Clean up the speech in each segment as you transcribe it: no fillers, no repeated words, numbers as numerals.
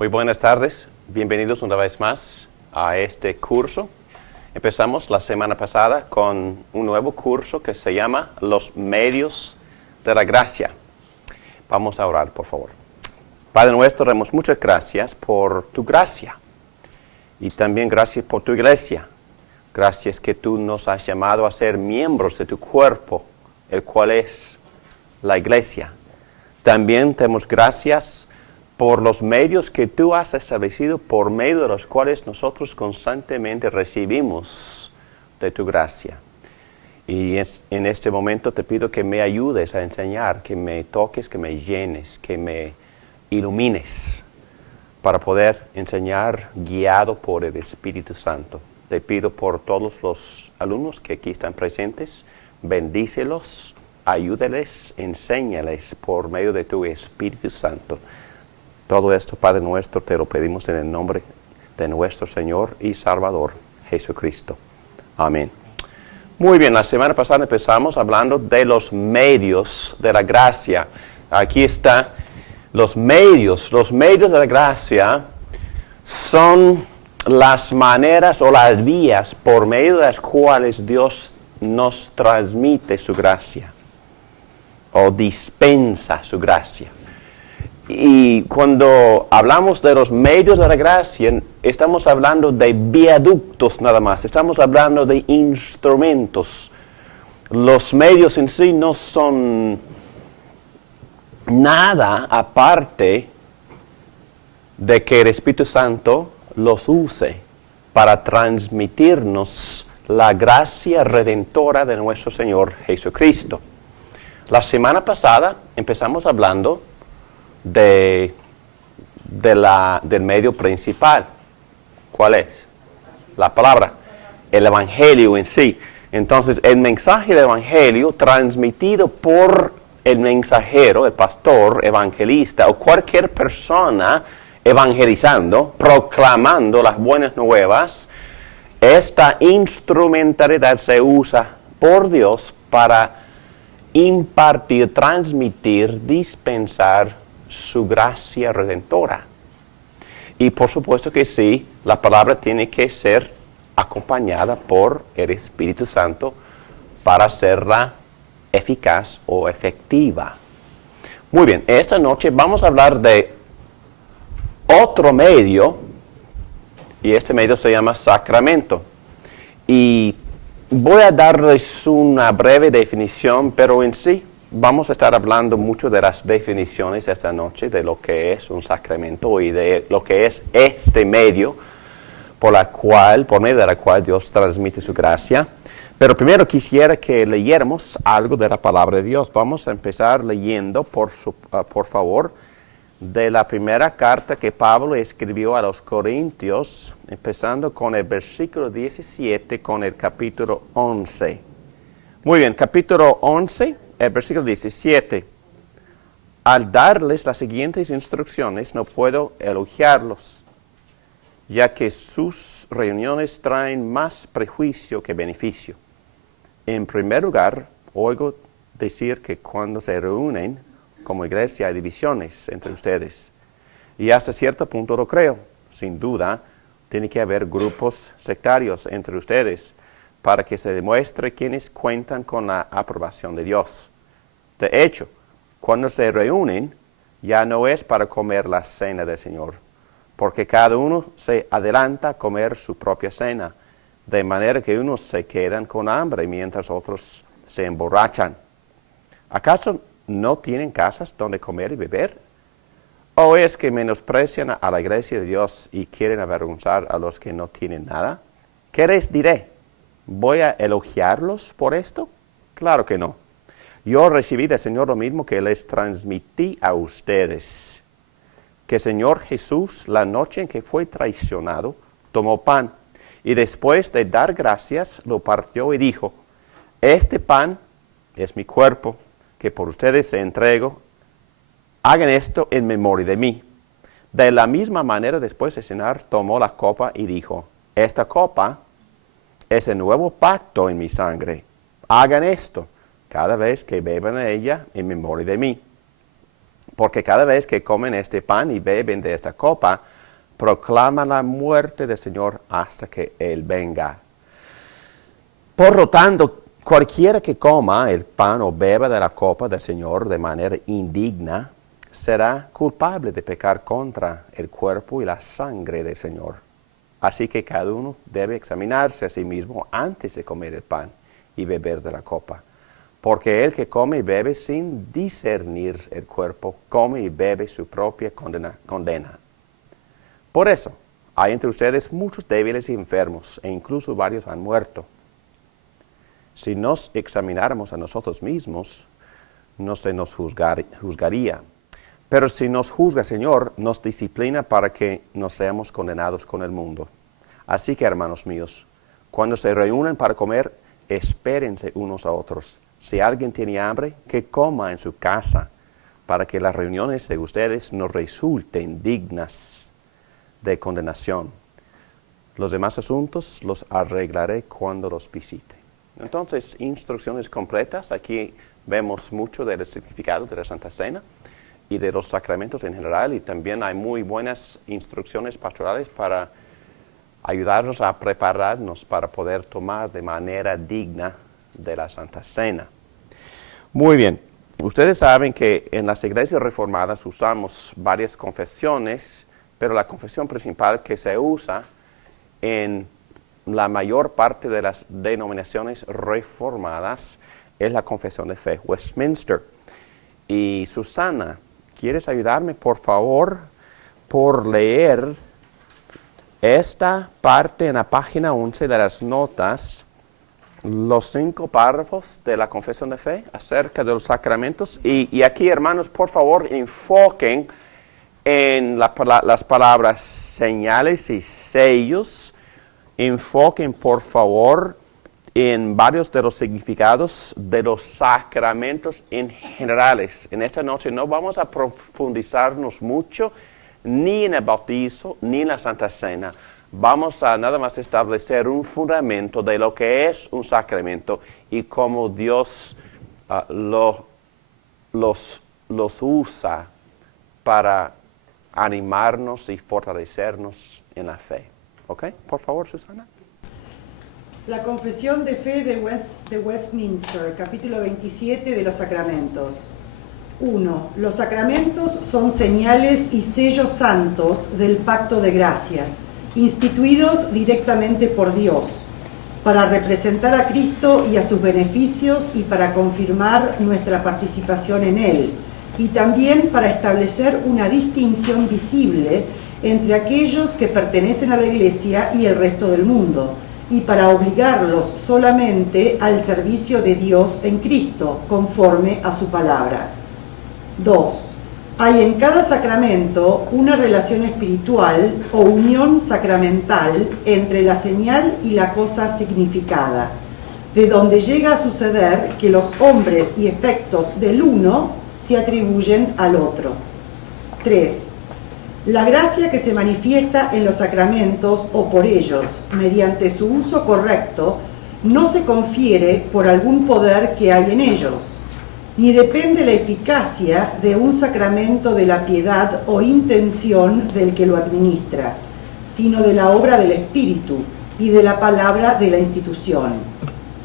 Muy buenas tardes, bienvenidos una vez más a este curso. Empezamos la semana pasada con un nuevo curso que se llama Los Medios de la Gracia. Vamos a orar, por favor. Padre nuestro, damos muchas gracias por tu gracia y también gracias por tu iglesia. Gracias que tú nos has llamado a ser miembros de tu cuerpo, el cual es la iglesia. También te damos gracias por los medios que tú has establecido, por medio de los cuales nosotros constantemente recibimos de tu gracia. Y en este momento te pido que me ayudes a enseñar, que me toques, que me llenes, que me ilumines para poder enseñar guiado por el Espíritu Santo. Te pido por todos los alumnos que aquí están presentes, bendícelos, ayúdales, enséñales por medio de tu Espíritu Santo. Todo esto, Padre nuestro, te lo pedimos en el nombre de nuestro Señor y Salvador, Jesucristo. Amén. Muy bien, la semana pasada empezamos hablando de los medios de la gracia. Aquí está, los medios de la gracia son las maneras o las vías por medio de las cuales Dios nos transmite su gracia o dispensa su gracia. Y cuando hablamos de los medios de la gracia, estamos hablando de viaductos nada más, estamos hablando de instrumentos. Los medios en sí no son nada aparte de que el Espíritu Santo los use para transmitirnos la gracia redentora de nuestro Señor Jesucristo. La semana pasada empezamos hablando del medio principal. ¿Cuál es? La palabra, el Evangelio en sí. Entonces, el mensaje del Evangelio transmitido por el mensajero, el pastor, evangelista o cualquier persona evangelizando, proclamando las buenas nuevas, esta instrumentalidad se usa por Dios para impartir, transmitir, dispensar su gracia redentora. Y por supuesto que sí, la palabra tiene que ser acompañada por el Espíritu Santo para hacerla eficaz o efectiva. Muy bien, esta noche vamos a hablar de otro medio, y este medio se llama sacramento. Y voy a darles una breve definición, pero en sí vamos a estar hablando mucho de las definiciones esta noche, de lo que es un sacramento y de lo que es este medio por medio de la cual Dios transmite su gracia. Pero primero quisiera que leyéramos algo de la palabra de Dios. Vamos a empezar leyendo, por favor, de la primera carta que Pablo escribió a los Corintios, empezando con el versículo 17, con el capítulo 11. Muy bien, capítulo 11. El versículo 17, al darles las siguientes instrucciones, no puedo elogiarlos, ya que sus reuniones traen más prejuicio que beneficio. En primer lugar, oigo decir que cuando se reúnen como iglesia hay divisiones entre ustedes. Y hasta cierto punto lo creo. Sin duda, tiene que haber grupos sectarios entre ustedes, para que se demuestre quienes cuentan con la aprobación de Dios. De hecho, cuando se reúnen, ya no es para comer la cena del Señor, porque cada uno se adelanta a comer su propia cena, de manera que unos se quedan con hambre mientras otros se emborrachan. ¿Acaso no tienen casas donde comer y beber? ¿O es que menosprecian a la iglesia de Dios y quieren avergonzar a los que no tienen nada? ¿Qué les diré? ¿Voy a elogiarlos por esto? Claro que no. Yo recibí del Señor lo mismo que les transmití a ustedes. Que el Señor Jesús, la noche en que fue traicionado, tomó pan y después de dar gracias, lo partió y dijo, este pan es mi cuerpo, que por ustedes se entrego. Hagan esto en memoria de mí. De la misma manera, después de cenar, tomó la copa y dijo, esta copa es el nuevo pacto en mi sangre. Hagan esto cada vez que beban de ella en memoria de mí. Porque cada vez que comen este pan y beben de esta copa, proclaman la muerte del Señor hasta que Él venga. Por lo tanto, cualquiera que coma el pan o beba de la copa del Señor de manera indigna, será culpable de pecar contra el cuerpo y la sangre del Señor. Así que cada uno debe examinarse a sí mismo antes de comer el pan y beber de la copa. Porque el que come y bebe sin discernir el cuerpo, come y bebe su propia condena. Por eso, hay entre ustedes muchos débiles y enfermos, e incluso varios han muerto. Si nos examináramos a nosotros mismos, no se nos juzgaría. Pero si nos juzga el Señor, nos disciplina para que no seamos condenados con el mundo. Así que, hermanos míos, cuando se reúnen para comer, espérense unos a otros. Si alguien tiene hambre, que coma en su casa, para que las reuniones de ustedes no resulten dignas de condenación. Los demás asuntos los arreglaré cuando los visite. Entonces, instrucciones completas. Aquí vemos mucho del significado de la Santa Cena y de los sacramentos en general, y también hay muy buenas instrucciones pastorales para ayudarnos a prepararnos para poder tomar de manera digna de la Santa Cena. Muy bien, ustedes saben que en las iglesias reformadas usamos varias confesiones, pero la confesión principal que se usa en la mayor parte de las denominaciones reformadas es la confesión de fe, Westminster. Y Susana, ¿quieres ayudarme, por favor, por leer esta parte en la página 11 de las notas, los 5 párrafos de la confesión de fe acerca de los sacramentos? Y aquí, hermanos, por favor, enfoquen en las palabras señales y sellos. Enfoquen, por favor, en varios de los significados de los sacramentos en generales. En esta noche no vamos a profundizarnos mucho ni en el bautizo ni en la Santa Cena. Vamos a nada más establecer un fundamento de lo que es un sacramento y cómo Dios los usa para animarnos y fortalecernos en la fe. ¿Ok? Por favor, Susana. La Confesión de Fe de Westminster, capítulo 27 de los Sacramentos. 1. Los sacramentos son señales y sellos santos del pacto de gracia, instituidos directamente por Dios, para representar a Cristo y a sus beneficios y para confirmar nuestra participación en Él, y también para establecer una distinción visible entre aquellos que pertenecen a la Iglesia y el resto del mundo, y para obligarlos solamente al servicio de Dios en Cristo, conforme a su palabra. 2. Hay en cada sacramento una relación espiritual o unión sacramental entre la señal y la cosa significada, de donde llega a suceder que los hombres y efectos del uno se atribuyen al otro. 3. La gracia que se manifiesta en los sacramentos o por ellos, mediante su uso correcto, no se confiere por algún poder que hay en ellos, ni depende la eficacia de un sacramento de la piedad o intención del que lo administra, sino de la obra del Espíritu y de la palabra de la institución,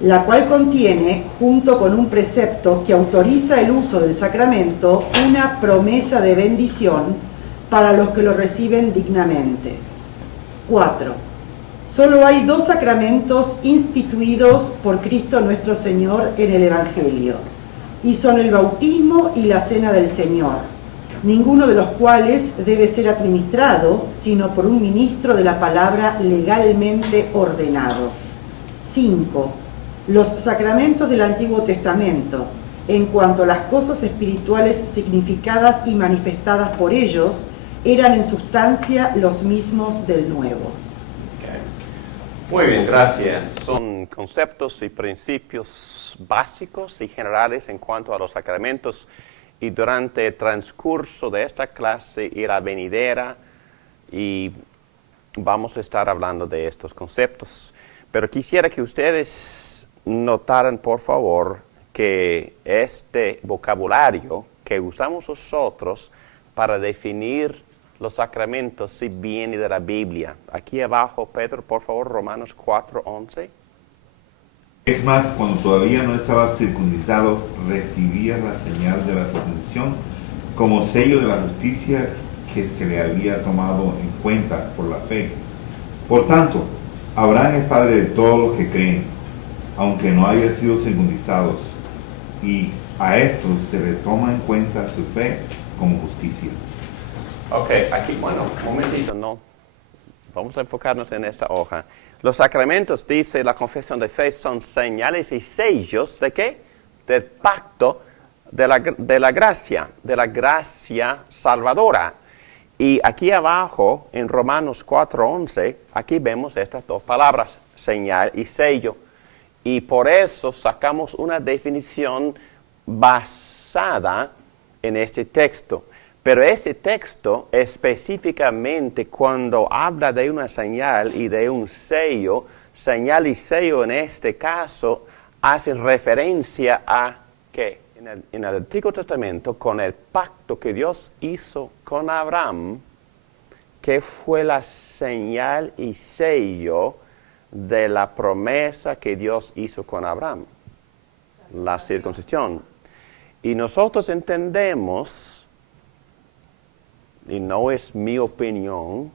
la cual contiene, junto con un precepto que autoriza el uso del sacramento, una promesa de bendición para los que lo reciben dignamente. 4. Solo hay 2 sacramentos instituidos por Cristo nuestro Señor en el Evangelio, y son el bautismo y la cena del Señor, ninguno de los cuales debe ser administrado sino por un ministro de la palabra legalmente ordenado. 5. Los sacramentos del Antiguo Testamento, en cuanto a las cosas espirituales significadas y manifestadas por ellos, eran en sustancia los mismos del Nuevo. Okay. Muy bien, gracias. Son conceptos y principios básicos y generales en cuanto a los sacramentos, y durante el transcurso de esta clase y la venidera vamos a estar hablando de estos conceptos. Pero quisiera que ustedes notaran, por favor, que este vocabulario que usamos nosotros para definir los sacramentos si viene de la Biblia. Aquí abajo, Pedro, por favor, Romanos 4:11. Es más, cuando todavía no estaba circuncidado, recibía la señal de la circuncisión como sello de la justicia que se le había tomado en cuenta por la fe. Por tanto, Abraham es padre de todos los que creen, aunque no haya sido circuncidados, y a estos se le toma en cuenta su fe como justicia. Ok, aquí, bueno, un momentito, no. Vamos a enfocarnos en esta hoja. Los sacramentos, dice la confesión de fe, son señales y sellos ¿de qué? Del pacto de la gracia salvadora. Y aquí abajo, en Romanos 4:11, aquí vemos estas dos palabras, señal y sello. Y por eso sacamos una definición basada en este texto. Pero ese texto específicamente cuando habla de una señal y de un sello, señal y sello en este caso hace referencia a ¿qué? En el Antiguo Testamento con el pacto que Dios hizo con Abraham, que fue la señal y sello de la promesa que Dios hizo con Abraham, la circuncisión. Y nosotros entendemos, y no es mi opinión,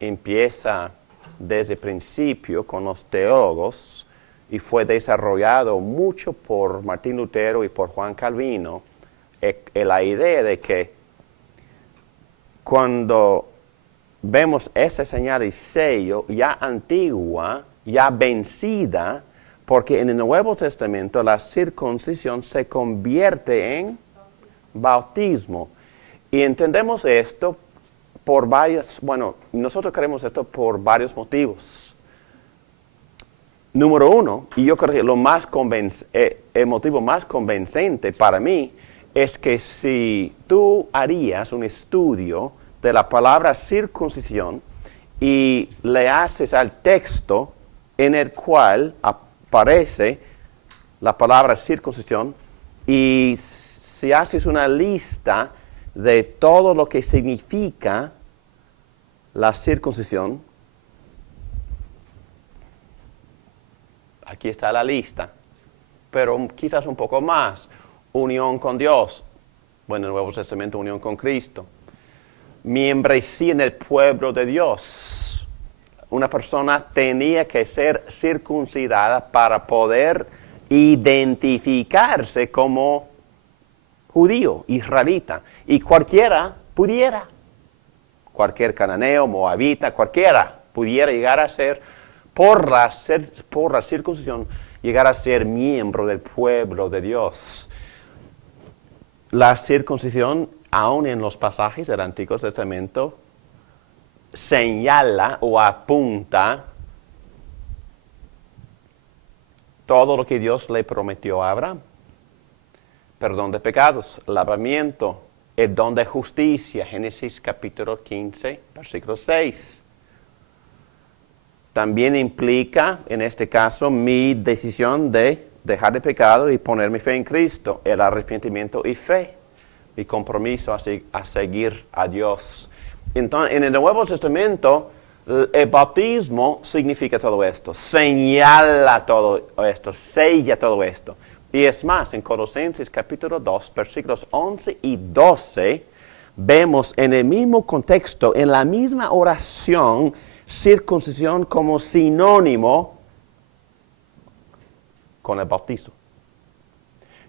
empieza desde el principio con los teólogos y fue desarrollado mucho por Martín Lutero y por Juan Calvino, la idea de que cuando vemos esa señal y sello ya antigua, ya vencida, porque en el Nuevo Testamento la circuncisión se convierte en bautismo. Y entendemos esto por nosotros creemos esto por varios motivos. Número uno, y yo creo que el motivo más convincente para mí es que si tú harías un estudio de la palabra circuncisión y le haces al texto en el cual aparece la palabra circuncisión y si haces una lista de todo lo que significa la circuncisión, aquí está la lista, pero quizás un poco más. Unión con Dios, bueno, en el Nuevo Testamento, unión con Cristo. Membresía en el pueblo de Dios. Una persona tenía que ser circuncidada para poder identificarse como judío, israelita. Y cualquiera pudiera, cualquier cananeo, moabita, cualquiera pudiera llegar a ser, por la circuncisión, llegar a ser miembro del pueblo de Dios. La circuncisión, aún en los pasajes del Antiguo Testamento, señala o apunta todo lo que Dios le prometió a Abraham. Perdón de pecados, lavamiento, el don de justicia, Génesis capítulo 15, versículo 6. También implica, en este caso, mi decisión de dejar de pecado y poner mi fe en Cristo, el arrepentimiento y fe, mi compromiso a seguir a Dios. Entonces, en el Nuevo Testamento, el bautismo significa todo esto, señala todo esto, sella todo esto. Y es más, en Colosenses capítulo 2, versículos 11 y 12, vemos en el mismo contexto, en la misma oración, circuncisión como sinónimo con el bautizo.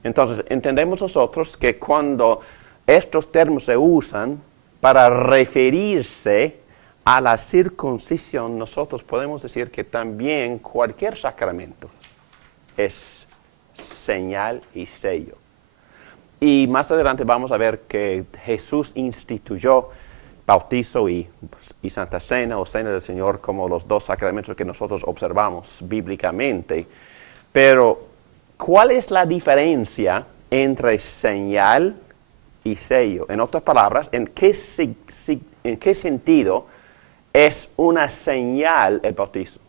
Entonces, entendemos nosotros que cuando estos términos se usan para referirse a la circuncisión, nosotros podemos decir que también cualquier sacramento es señal y sello. Y más adelante vamos a ver que Jesús instituyó bautizo y Santa Cena o Cena del Señor como los dos sacramentos que nosotros observamos bíblicamente. Pero, ¿cuál es la diferencia entre señal y sello? En otras palabras, ¿en qué sentido es una señal el bautizo?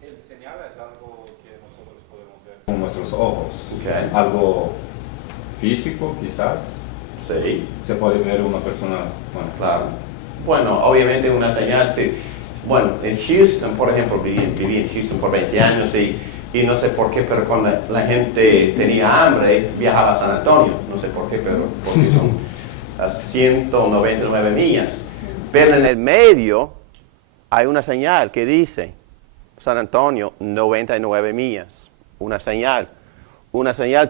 El señal es algo con nuestros ojos. Ok. Algo físico, quizás. Sí. Se puede ver una persona, bueno, Claro. Bueno, obviamente una señal, sí. Bueno, en Houston, por ejemplo, viví en Houston por 20 años y no sé por qué, pero cuando la gente tenía hambre, viajaba a San Antonio. No sé por qué, pero porque son a 199 millas. Pero en el medio hay una señal que dice San Antonio, 99 millas. Una señal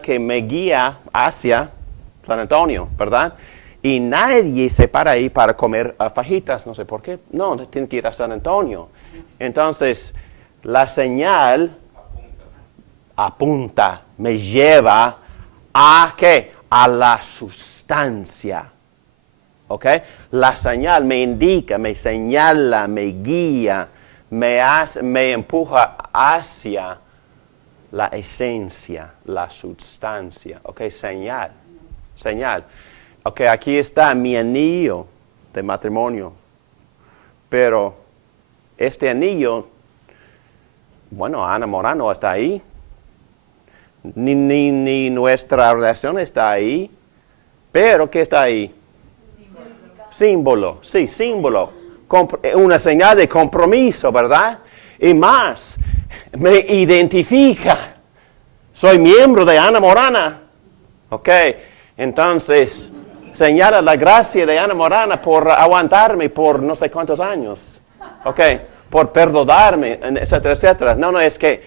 que me guía hacia San Antonio, ¿verdad? Y nadie se para ahí para comer fajitas, no sé por qué. No, tiene que ir a San Antonio. Entonces, la señal apunta, me lleva a ¿qué? A la sustancia. ¿Ok? La señal me indica, me señala, me guía, me empuja hacia la esencia, la sustancia. ¿Ok? Señal. Ok, aquí está mi anillo de matrimonio. Pero este anillo, bueno, Ana Morano está ahí. Ni nuestra relación está ahí. Pero ¿qué está ahí? Símbolo, sí, símbolo. Una señal de compromiso, ¿verdad? Y más, me identifica. Soy miembro de Ana Morana. Ok, entonces, señala la gracia de Ana Morana por aguantarme por no sé cuántos años. Ok, por perdonarme, etcétera, etcétera. No, es que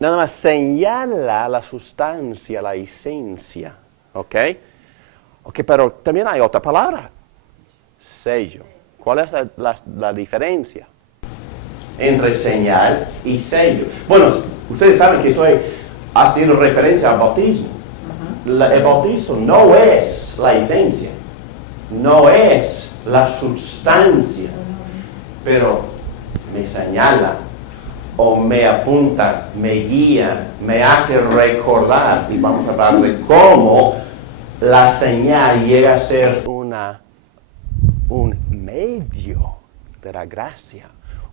nada más señala la sustancia, la esencia. Ok, pero también hay otra palabra. Sello. ¿Cuál es la diferencia entre señal y sello? Bueno, ustedes saben que estoy haciendo referencia al bautismo. El bautismo no es la esencia, no es la sustancia, pero me señala o me apunta, me guía, me hace recordar, y vamos a hablar de cómo la señal llega a ser un medio de la gracia,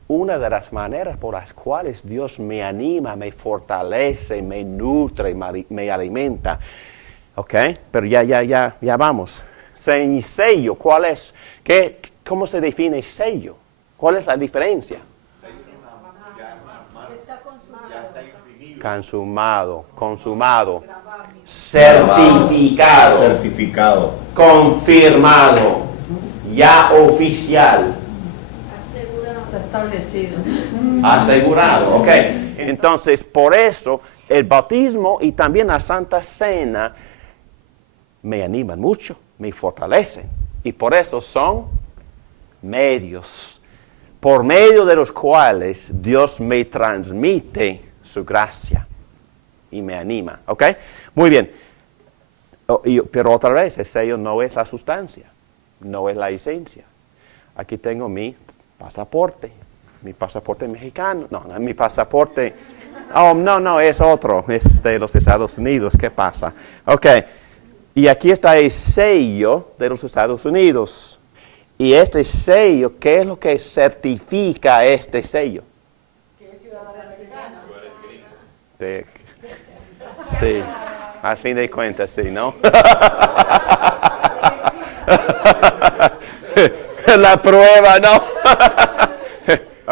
una de las maneras por las cuales Dios me anima, me fortalece, me nutre, me alimenta. ¿Ok? Pero ya vamos. Sello, ¿cuál es? ¿Cómo se define sello? ¿Cuál es la diferencia? Consumado, certificado, confirmado, ya oficial. Asegurado, ok. Entonces, por eso, el bautismo y también la Santa Cena me animan mucho, me fortalecen. Y por eso son medios, por medio de los cuales Dios me transmite su gracia y me anima, ¿ok? Muy bien. Pero otra vez, el sello no es la sustancia, no es la esencia. Aquí tengo mi pasaporte mexicano. No, mi pasaporte. Oh, no, es otro, es de los Estados Unidos. ¿Qué pasa? Ok. Y aquí está el sello de los Estados Unidos. Y este sello, ¿qué es lo que certifica este sello? Que es ciudadano americano. Sí, al fin de cuentas, sí, ¿no? La prueba, ¿no?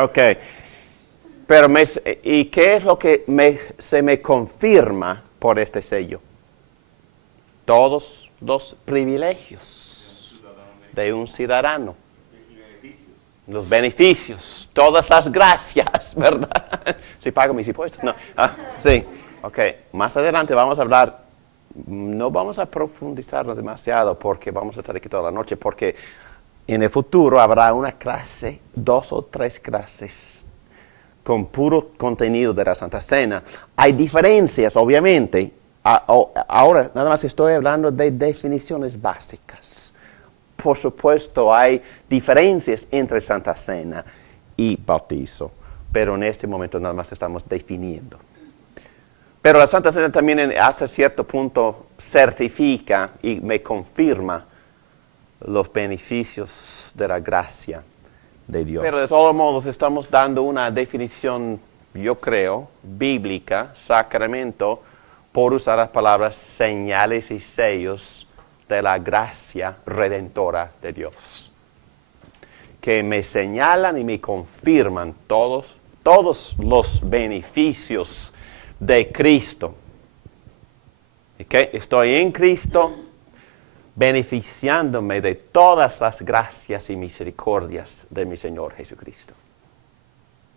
Ok. Pero ¿y qué es lo que se me confirma por este sello? Todos los privilegios de un ciudadano. Los beneficios, todas las gracias, ¿verdad? Si pago mis impuestos, no. Sí, ok. Más adelante vamos a hablar, no vamos a profundizarnos demasiado porque vamos a estar aquí toda la noche, porque en el futuro habrá una clase, 2 o 3 clases con puro contenido de la Santa Cena. Hay diferencias, obviamente. Ahora nada más estoy hablando de definiciones básicas. Por supuesto, hay diferencias entre Santa Cena y bautizo, pero en este momento nada más estamos definiendo. Pero la Santa Cena también hasta cierto punto certifica y me confirma los beneficios de la gracia de Dios. Pero de todos modos estamos dando una definición yo creo, bíblica, sacramento, por usar las palabras señales y sellos de la gracia redentora de Dios, que me señalan y me confirman todos los beneficios de Cristo. ¿Okay? Estoy en Cristo, beneficiándome de todas las gracias y misericordias de mi Señor Jesucristo.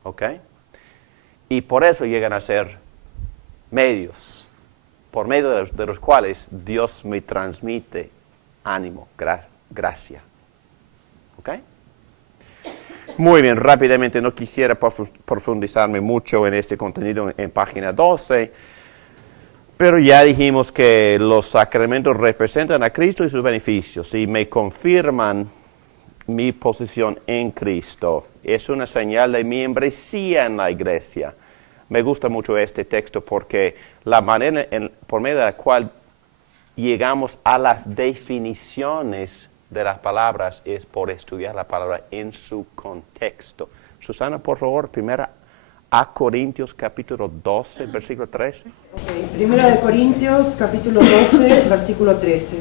¿Ok? Y por eso llegan a ser medios, por medio de los cuales Dios me transmite ánimo, gracia. ¿Ok? Muy bien, rápidamente, no quisiera profundizarme mucho en este contenido en página 12, pero ya dijimos que los sacramentos representan a Cristo y sus beneficios y me confirman mi posición en Cristo. Es una señal de mi membresía en la iglesia. Me gusta mucho este texto porque la manera por medio de la cual llegamos a las definiciones de las palabras es por estudiar la palabra en su contexto. Susana, por favor, primera a Corintios capítulo 12, versículo 13. Okay. Primera de Corintios capítulo 12, versículo 13.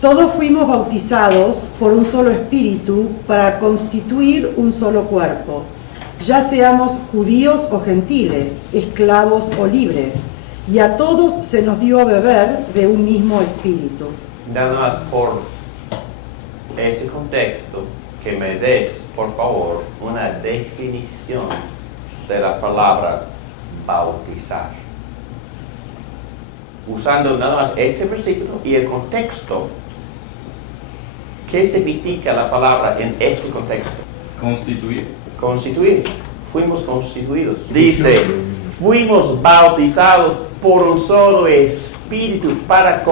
Todos fuimos bautizados por un solo espíritu para constituir un solo cuerpo, ya seamos judíos o gentiles, esclavos o libres, y a todos se nos dio a beber de un mismo espíritu. Nada más por ese contexto, que me des, por favor, una definición de la palabra bautizar. Usando nada más este versículo y el contexto. ¿Qué significa la palabra en este contexto? Constituir. Constituir. Fuimos constituidos. Dice, fuimos bautizados por un solo espíritu para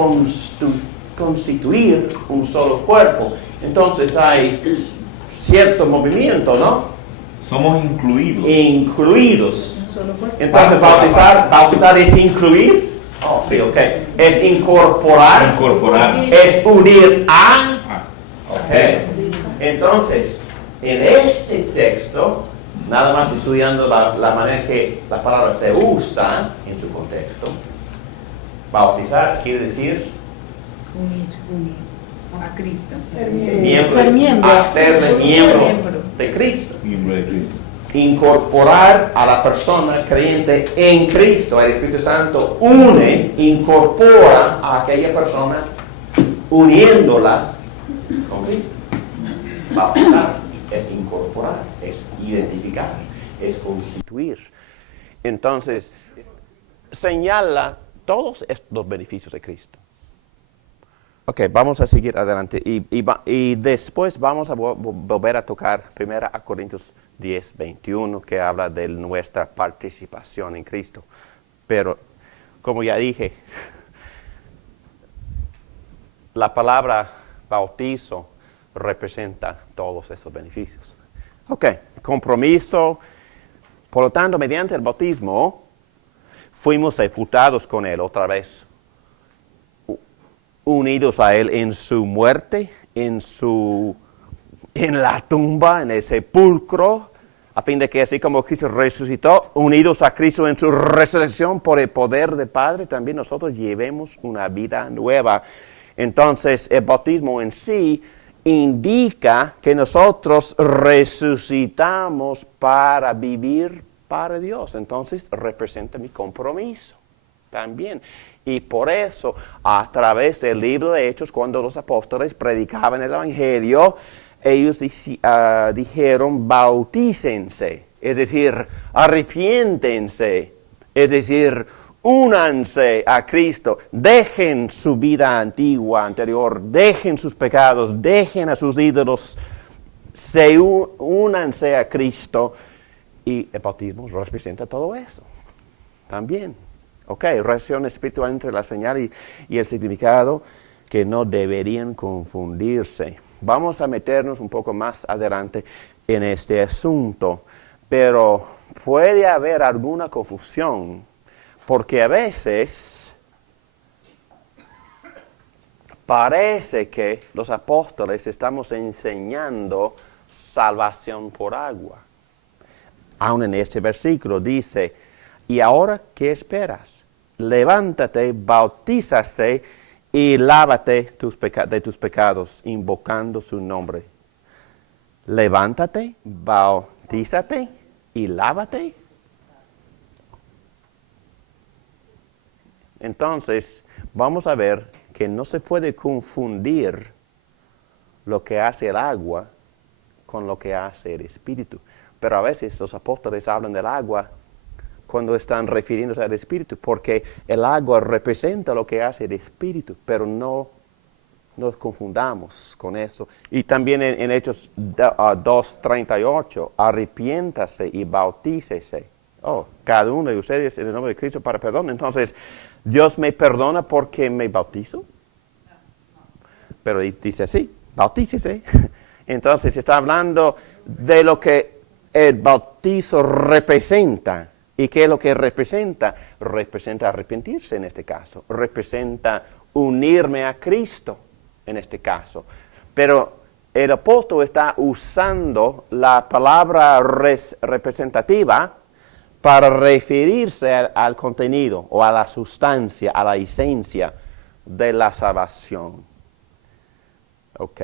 constituir un solo cuerpo. Entonces hay cierto movimiento, ¿no? Somos incluidos. Incluidos. Un solo cuerpo. Entonces bautizar es incluir. Oh, sí, ok. Es incorporar. Incorporar. Es unir a. Ah, Ok. Entonces, en este texto, nada más estudiando la manera que la palabra se usa en su contexto, bautizar quiere decir Unir a Cristo. Ser miembro, miembro. hacerle miembro Miembro. de Cristo. miembro de Cristo. Incorporar a la persona creyente en Cristo. El Espíritu Santo incorpora a aquella persona uniéndola con Cristo. Bautizar es incorporar, es identificar, es constituir. Entonces, señala todos estos beneficios de Cristo. Ok, vamos a seguir adelante y después vamos a volver a tocar 1 Corintios 10, 21, que habla de nuestra participación en Cristo. Pero, como ya dije, la palabra bautizo representa todos esos beneficios. Ok, compromiso. Por lo tanto, mediante el bautismo, fuimos sepultados con Él otra vez, unidos a Él en su muerte, en la tumba, en el sepulcro, a fin de que así como Cristo resucitó, unidos a Cristo en su resurrección por el poder del Padre, también nosotros llevemos una vida nueva. Entonces, el bautismo en sí indica que nosotros resucitamos para vivir para Dios. Entonces, representa mi compromiso también. Y por eso, a través del libro de Hechos, cuando los apóstoles predicaban el Evangelio, ellos dijeron, bautícense, es decir, arrepiéntense, es decir, únanse a Cristo, dejen su vida antigua, anterior, dejen sus pecados, dejen a sus ídolos, únanse a Cristo. Y el bautismo representa todo eso también. Ok, relación espiritual entre la señal y el significado que no deberían confundirse. Vamos a meternos un poco más adelante en este asunto, pero puede haber alguna confusión, porque a veces parece que los apóstoles estamos enseñando salvación por agua. aún en este versículo dice, ¿y ahora qué esperas? Levántate, bautízase y lávate de tus pecados, invocando su nombre. Levántate, bautízate y lávate. Entonces, vamos a ver que no se puede confundir lo que hace el agua con lo que hace el Espíritu. Pero a veces los apóstoles hablan del agua cuando están refiriéndose al Espíritu, porque el agua representa lo que hace el Espíritu, pero no nos confundamos con eso. Y también en Hechos 2:38, arrepiéntase y bautícese. Cada uno de ustedes en el nombre de Cristo para perdón. Entonces, ¿Dios me perdona porque me bautizo? Pero dice así, bautícese. Entonces, está hablando de lo que el bautizo representa. ¿Y qué es lo que representa? Representa arrepentirse en este caso. Representa unirme a Cristo en este caso. Pero el apóstol está usando la palabra representativa para referirse al contenido o a la sustancia, a la esencia de la salvación. Ok.